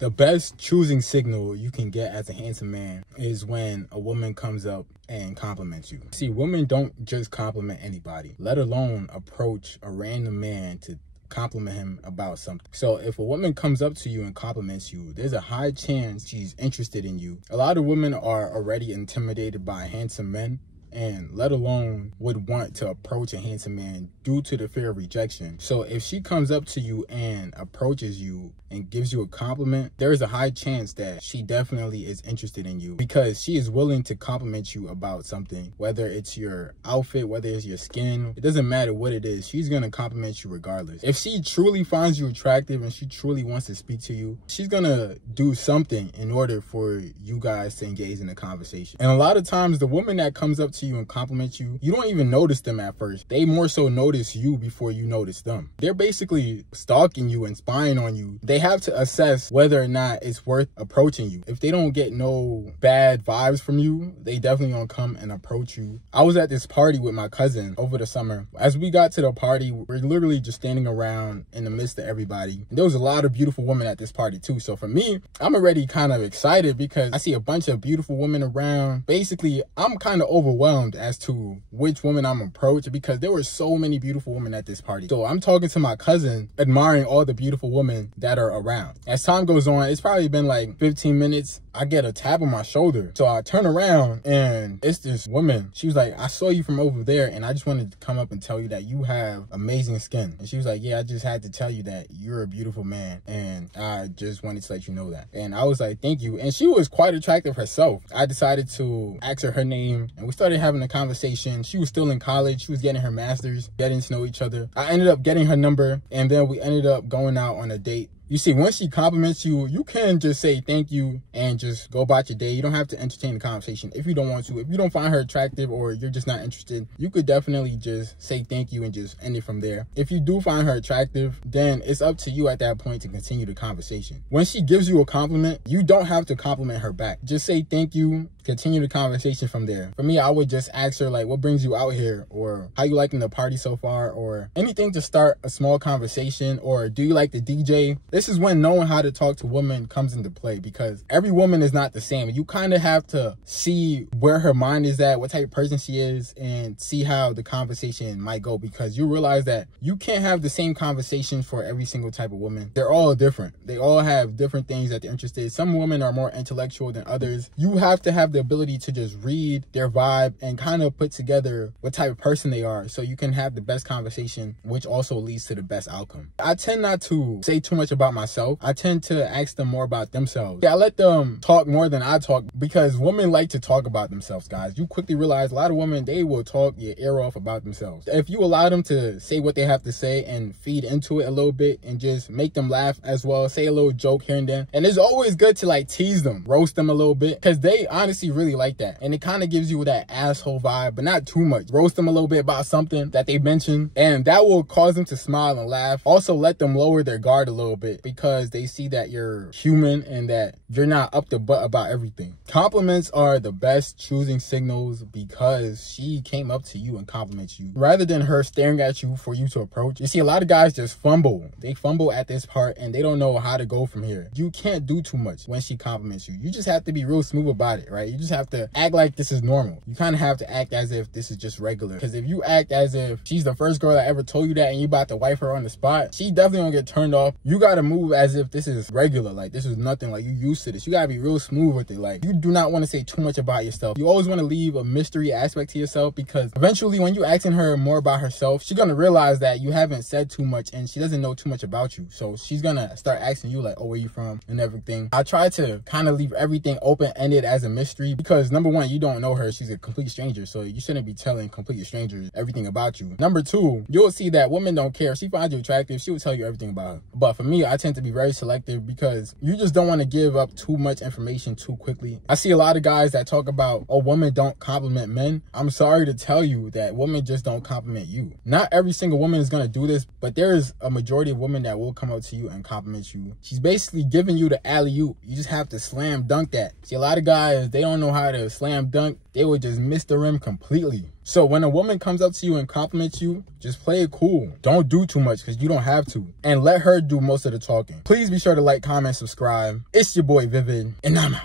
The best choosing signal you can get as a handsome man is when a woman comes up and compliments you. See, women don't just compliment anybody, let alone approach a random man to compliment him about something. So if a woman comes up to you and compliments you, there's a high chance she's interested in you. A lot of women are already intimidated by handsome men, and let alone would want to approach a handsome man due to the fear of rejection. So if she comes up to you and approaches you and gives you a compliment, there's a high chance that she definitely is interested in you, because she is willing to compliment you about something, whether it's your outfit, whether it's your skin, it doesn't matter what it is. She's gonna compliment you regardless. If she truly finds you attractive and she truly wants to speak to you, she's gonna do something in order for you guys to engage in a conversation. And a lot of times the woman that comes up to you and compliments you, you don't even notice them at first. They more so notice you before you notice them. They're basically stalking you and spying on you. They have to assess whether or not it's worth approaching you. If they don't get no bad vibes from you, they definitely gonna come and approach you. I was at this party with my cousin over the summer. As we got to the party, we're literally just standing around in the midst of everybody. And there was a lot of beautiful women at this party too. So for me, I'm already kind of excited because I see a bunch of beautiful women around. Basically, I'm kind of overwhelmed as to which woman I'm approaching because there were so many beautiful women at this party. So I'm talking to my cousin, admiring all the beautiful women that are around. As time goes on, it's probably been like 15 minutes. I get a tap on my shoulder. So I turn around and it's this woman. She was like, I saw you from over there and I just wanted to come up and tell you that you have amazing skin. And she was like, yeah, I just had to tell you that you're a beautiful man and I just wanted to let you know that. And I was like, thank you. And she was quite attractive herself. I decided to ask her name and we started having a conversation. She was still in college. She was getting her master's, getting to know each other. I ended up getting her number and then we ended up going out on a date. You see, once she compliments you, you can just say thank you and just go about your day. You don't have to entertain the conversation if you don't want to. If you don't find her attractive or you're just not interested, you could definitely just say thank you and just end it from there. If you do find her attractive, then it's up to you at that point to continue the conversation. When she gives you a compliment, you don't have to compliment her back. Just say thank you, continue the conversation from there. For me, I would just ask her like, what brings you out here? Or how you liking the party so far? Or anything to start a small conversation. Or do you like the DJ? This is when knowing how to talk to women comes into play, because every woman is not the same. You kind of have to see where her mind is at, what type of person she is, and see how the conversation might go, because you realize that you can't have the same conversation for every single type of woman. They're all different. They all have different things that they're interested in. Some women are more intellectual than others. You have to have the ability to just read their vibe and kind of put together what type of person they are so you can have the best conversation, which also leads to the best outcome. I tend not to say too much about myself. I tend to ask them more about themselves. I let them talk more than I talk, because women like to talk about themselves, guys. You quickly realize a lot of women, they will talk your ear off about themselves. If you allow them to say what they have to say and feed into it a little bit and just make them laugh as well, say a little joke here and then. And it's always good to like tease them, roast them a little bit, because they honestly really like that. And it kind of gives you that asshole vibe, but not too much. Roast them a little bit about something that they mentioned, and that will cause them to smile and laugh. Also let them lower their guard a little bit, because they see that you're human and that you're not up the butt about everything. Compliments are the best choosing signals, because she came up to you and compliments you rather than her staring at you for you to approach. You see, a lot of guys just fumble. They fumble at this part and they don't know how to go from here. You can't do too much when she compliments you. You just have to be real smooth about it, right? You just have to act like this is normal. You kind of have to act as if this is just regular, because if you act as if she's the first girl that ever told you that and you about to wife her on the spot, she definitely gonna get turned off. You gotta move as if this is regular, like this is nothing, like you used to this. You gotta be real smooth with it. Like, you do not want to say too much about yourself. You always want to leave a mystery aspect to yourself, because eventually when you asking her more about herself, she's gonna realize that you haven't said too much and she doesn't know too much about you. So she's gonna start asking you like, oh, where you from and everything. I try to kind of leave everything open-ended as a mystery, because number one, you don't know her. She's a complete stranger, so you shouldn't be telling complete strangers everything about you. Number two, you'll see that women don't care. If she finds you attractive, she will tell you everything about her. But for me, I tend to be very selective, because you just don't want to give up too much information too quickly. I see a lot of guys that talk about, oh, women don't compliment men. I'm sorry to tell you that women just don't compliment you. Not every single woman is going to do this, but there is a majority of women that will come up to you and compliment you. She's basically giving you the alley-oop. You just have to slam dunk that. See, a lot of guys, they don't know how to slam dunk they would just miss the rim completely. So when a woman comes up to you and compliments you, just play it cool. Don't do too much because you don't have to. And let her do most of the talking. Please be sure to like, comment, subscribe. It's your boy Vivid, and I'm out.